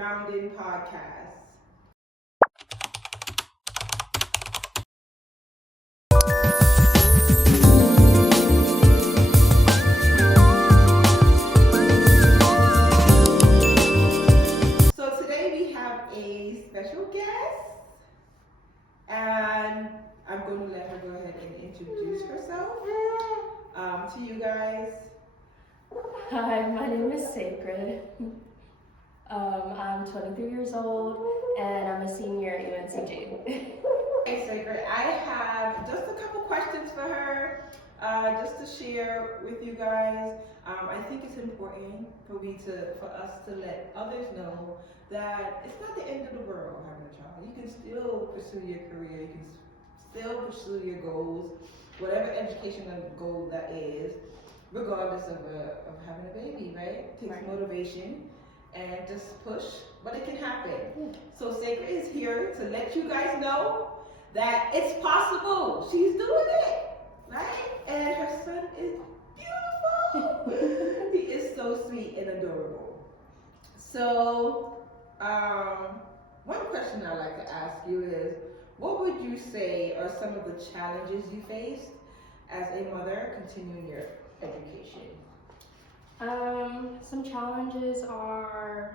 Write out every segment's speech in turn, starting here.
Grounding Podcast. So today we have a special guest, and I'm going to let her go ahead and introduce herself to you guys. Hi, my name is Sacred. I'm 23 years old and I'm a senior at UNCG. Hey, Sacred, I have just a couple questions for her, just to share with you guys. I think it's important for us to let others know that it's not the end of the world having a child. You can still pursue your career. You can still pursue your goals, whatever educational goal that is, regardless of having a baby. Right? It takes motivation and just push, but it can happen. So Sacred is here to let you guys know that it's possible. She's doing it, right? And her son is beautiful. He is so sweet and adorable. So, one question I'd like to ask you is, what would you say are some of the challenges you faced as a mother continuing your education? Some challenges are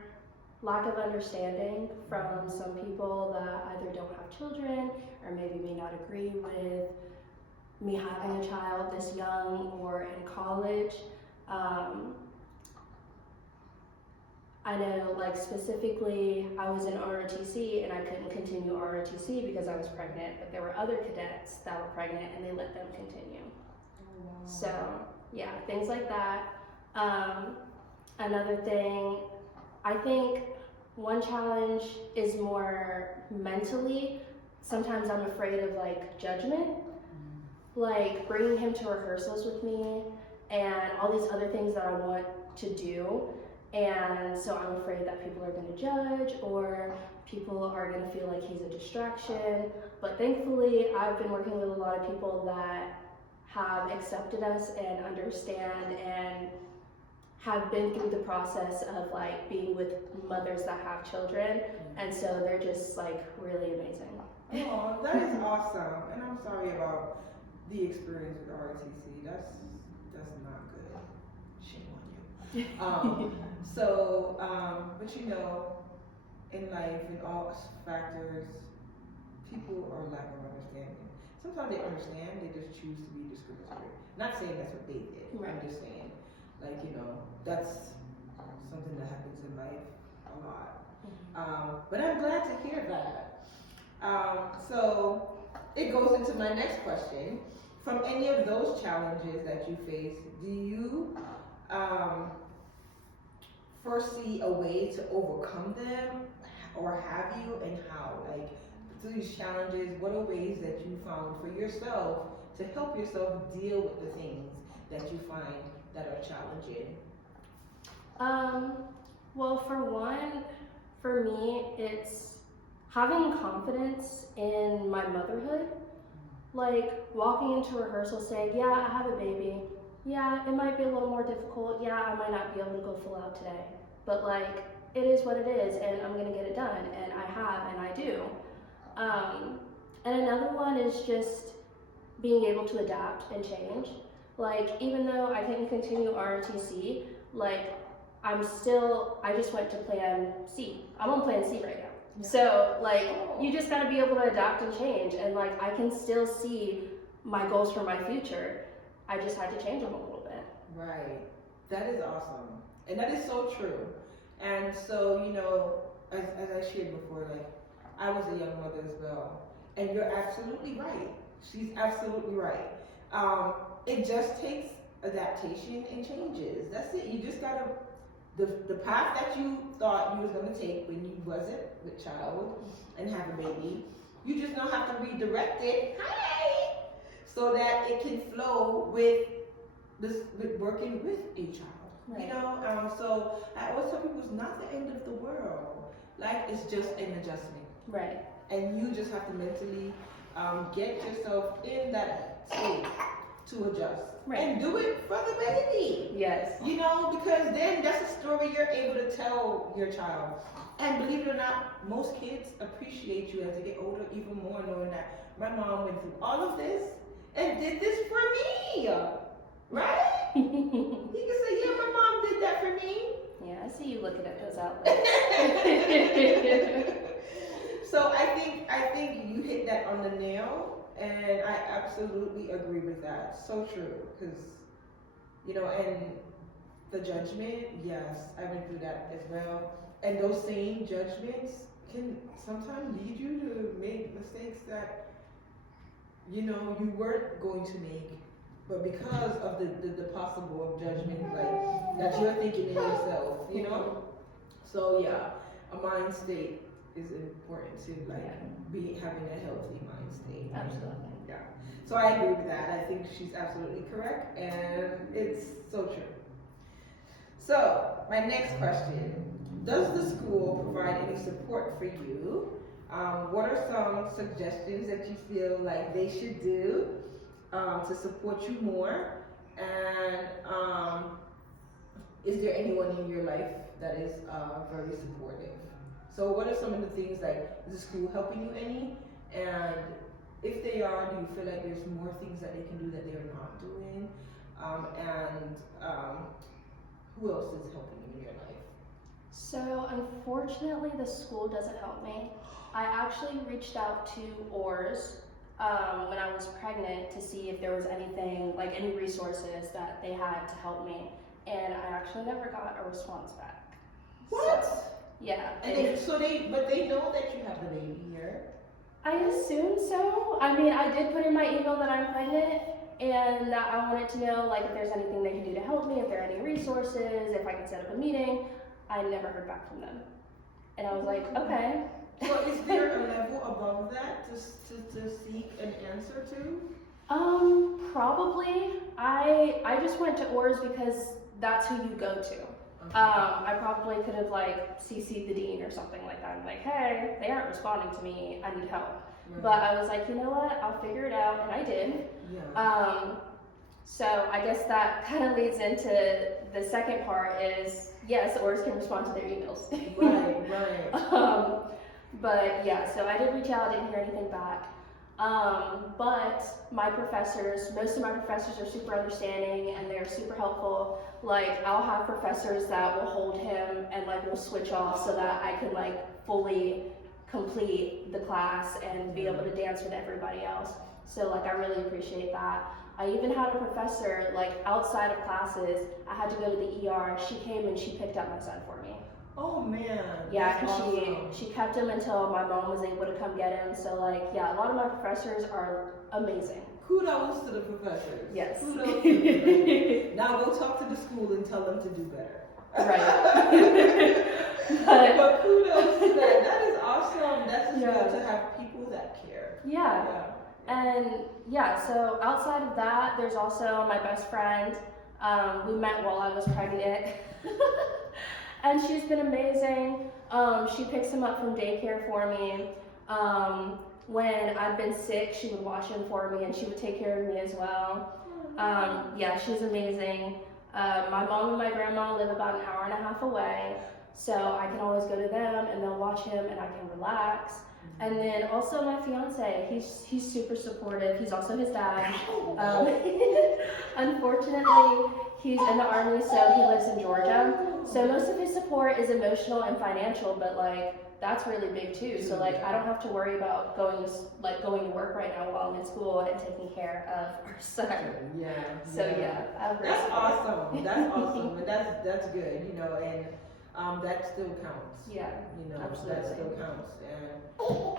lack of understanding from some people that either don't have children or maybe may not agree with me having a child this young or in college. I know, like, specifically, I was in ROTC and I couldn't continue ROTC because I was pregnant, but there were other cadets that were pregnant and they let them continue. Oh, wow. So, yeah, things like that. Another thing, I think one challenge is more mentally. Sometimes I'm afraid of, like, judgment, like bringing him to rehearsals with me and all these other things that I want to do. And so I'm afraid that people are going to judge or people are going to feel like he's a distraction. But thankfully, I've been working with a lot of people that have accepted us and understand and have been through the process of, like, being with mothers that have children. And so they're just, like, really amazing. Oh, that is awesome. And I'm sorry about the experience with ROTC. That's not good. Shame on you. But you know, in life, in all factors, people are lack of understanding. Sometimes they understand, they just choose to be discriminatory. Not saying that's what they did. Right. I'm just saying, like, you know, that's something that happens in life a lot. But I'm glad to hear that. So it goes into my next question. From any of those challenges that you face, do you foresee a way to overcome them, or have you, and how? Like, through these challenges, what are ways that you found for yourself to help yourself deal with the things that you find that are challenging? Well, for one, for me, it's having confidence in my motherhood. Like, walking into rehearsal saying, yeah, I have a baby. Yeah, it might be a little more difficult. Yeah, I might not be able to go full out today. But, like, it is what it is, and I'm going to get it done. And I have, and I do. And another one is just being able to adapt and change. Like, even though I didn't continue ROTC, like, I just went to plan C. I'm on plan C right now. Yeah. So, like, you just gotta be able to adapt and change. And, like, I can still see my goals for my future. I just had to change them a little bit. Right. That is awesome. And that is so true. And so, you know, as I shared before, like, I was a young mother as well. And you're absolutely right. She's absolutely right. It just takes adaptation and changes. That's it. You just gotta, the path that you thought you was gonna take when you wasn't with child and have a baby, you just now have to redirect it, so that it can flow with working with a child. Right. You know, so I always tell people it's not the end of the world. Like, it's just an adjustment. Right. And you just have to mentally get yourself in that state to adjust. Right. And do it for the baby. Yes. You know, because then that's a story you're able to tell your child. And believe it or not, most kids appreciate you as they get older even more, knowing that my mom went through all of this and did this for me. Right? He can say, yeah, my mom did that for me. Yeah, I see you looking at those outlets. So I think you hit that on the nail, and I absolutely agree with that. So true, because you know, and the judgment, yes, I went through that as well. And those same judgments can sometimes lead you to make mistakes that you know you weren't going to make, but because of the possible of judgment, like that you're thinking in yourself, you know. So yeah, a mind state is important to like be having a healthy mind state. Absolutely. Yeah. So I agree with that. I think she's absolutely correct, and it's so true. So my next question: does the school provide any support for you? What are some suggestions that you feel like they should do to support you more? And is there anyone in your life that is very supportive? So what are some of the things, like, is the school helping you any? And if they are, do you feel like there's more things that they can do that they're not doing? Who else is helping you in your life? So unfortunately, the school doesn't help me. I actually reached out to ORS when I was pregnant to see if there was anything, like any resources that they had to help me, and I actually never got a response back. What? So, yeah. And but they know that you have the baby here. I assume so. I mean, I did put in my email that I'm pregnant, and that I wanted to know, like, if there's anything they can do to help me, if there are any resources, if I could set up a meeting. I never heard back from them. And I was like, okay. So is there a level above that to seek an answer to? Probably. I just went to ORS because that's who you go to. Okay. I probably could have like CC'd the dean or something like that. I'm like, hey, they aren't responding to me. I need help. Right. But I was like, you know what? I'll figure it out, and I did. Yeah. So I guess that kind of leads into the second part is, yes, ORS can respond to their emails. Right. But yeah, so I did reach out, didn't hear anything back. But my professors, most of my professors are super understanding and they're super helpful. Like, I'll have professors that will hold him and like will switch off so that I can like fully complete the class and be able to dance with everybody else. So like, I really appreciate that. I even had a professor, like outside of classes, I had to go to the ER. She came and she picked up my son for me. Oh man. Yeah, because awesome. she kept him until my mom was able to come get him. So like, yeah, a lot of my professors are amazing. Kudos to the professors. Yes. Kudos to the professors. Now go talk to the school and tell them to do better. Right. but kudos to that. That is awesome. That's just Yeah. good to have people that care. Yeah. Yeah. And yeah, so outside of that, there's also my best friend. We met while I was pregnant. And she's been amazing. She picks him up from daycare for me. When I've been sick, she would watch him for me and she would take care of me as well. Yeah, she's amazing. My mom and my grandma live about an hour and a half away, so I can always go to them and they'll watch him and I can relax. And then also my fiance, he's super supportive. He's also his dad. Unfortunately, he's in the Army, so he lives in Georgia. So most of his support is emotional and financial, but like that's really big too. So like I don't have to worry about going to work right now while I'm in school and taking care of our son. Yeah. So yeah, that's awesome. That's awesome, and that's good. You know, and that still counts. Yeah. You know, Absolutely. that still counts, and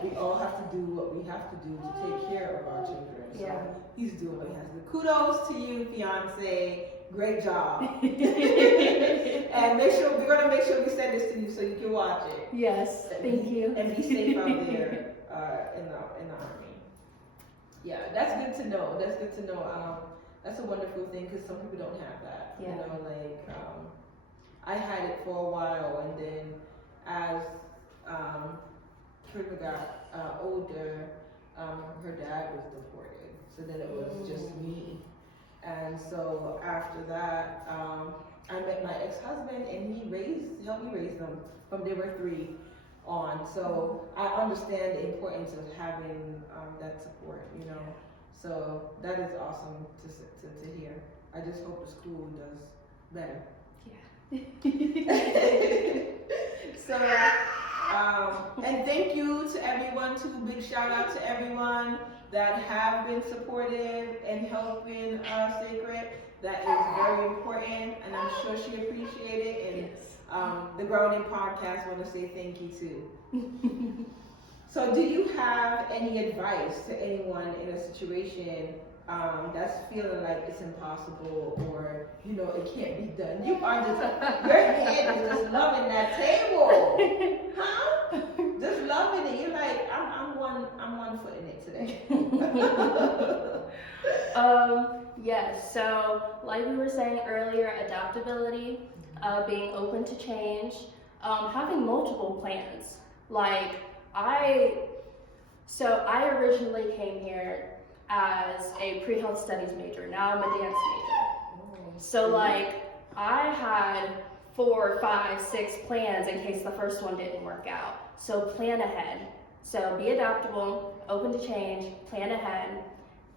we all have to do what we have to do to take care of our children. So Yeah. he's doing what he has to do. Kudos to you, fiance. Great job. And we're gonna make sure we send this to you so you can watch it. Yes, thank you. And be safe out there in the Army. Yeah, that's good to know. That's good to know. That's a wonderful thing because some people don't have that. Yeah. You know, like I had it for a while, and then as Trina got older, her dad was deported, so then it was just me. And so after that, I met my ex-husband, and he helped me raise them from they were 3 on. So I understand the importance of having that support, you know. So that is awesome to hear. I just hope the school does better. So, and thank you to everyone, too. Big shout out to everyone that have been supportive and helping Sacred. That is very important, and I'm sure she appreciated it. And the Grounding Podcast want to say thank you too. So, do you have any advice to anyone in a situation that's feeling like it's impossible, or it can't be done? You are just your head is just loving that table, huh? Just loving it. You're like, I'm one foot in it today. Yes. So, like we were saying earlier, adaptability, being open to change, having multiple plans. Like I originally came here as a pre-health studies major. Now I'm a dance major. So like I had 4, 5, 6 plans in case the first one didn't work out. So plan ahead. So be adaptable, open to change, plan ahead,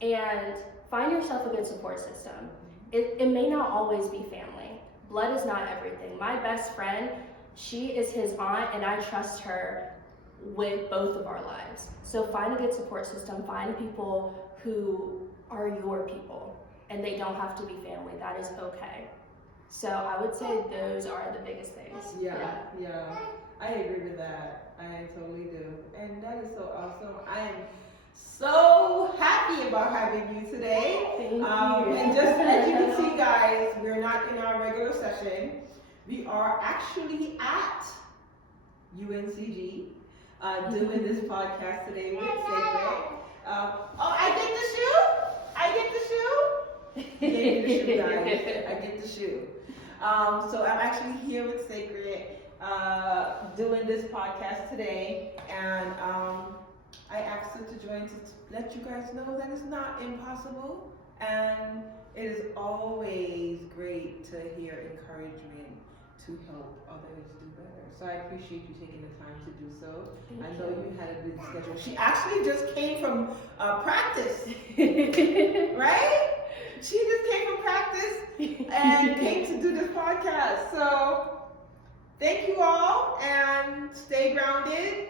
and find yourself a good support system. It may not always be family. Blood is not everything. My best friend, she is his aunt, and I trust her with both of our lives. So find a good support system, find people who are your people, and they don't have to be family. That is okay. So I would say those are the biggest things. Yeah. I agree with that. I totally do. And that is so awesome. I am so happy about having you today. Thank you. And just as you can see, guys, we're not in our regular session. We are actually at UNCG doing this podcast today with Sacred. I get the shoe. Gave me the shoe, guys. I get the shoe. So I'm actually here with Sacred doing this podcast today, and I asked her to join to let you guys know that it's not impossible, and it is always great to hear encouragement to help others do better. So I appreciate you taking the time to do so. I know you had a busy schedule. She actually just came from practice, right? She just came from practice and came to do this podcast. So thank you all, and stay grounded.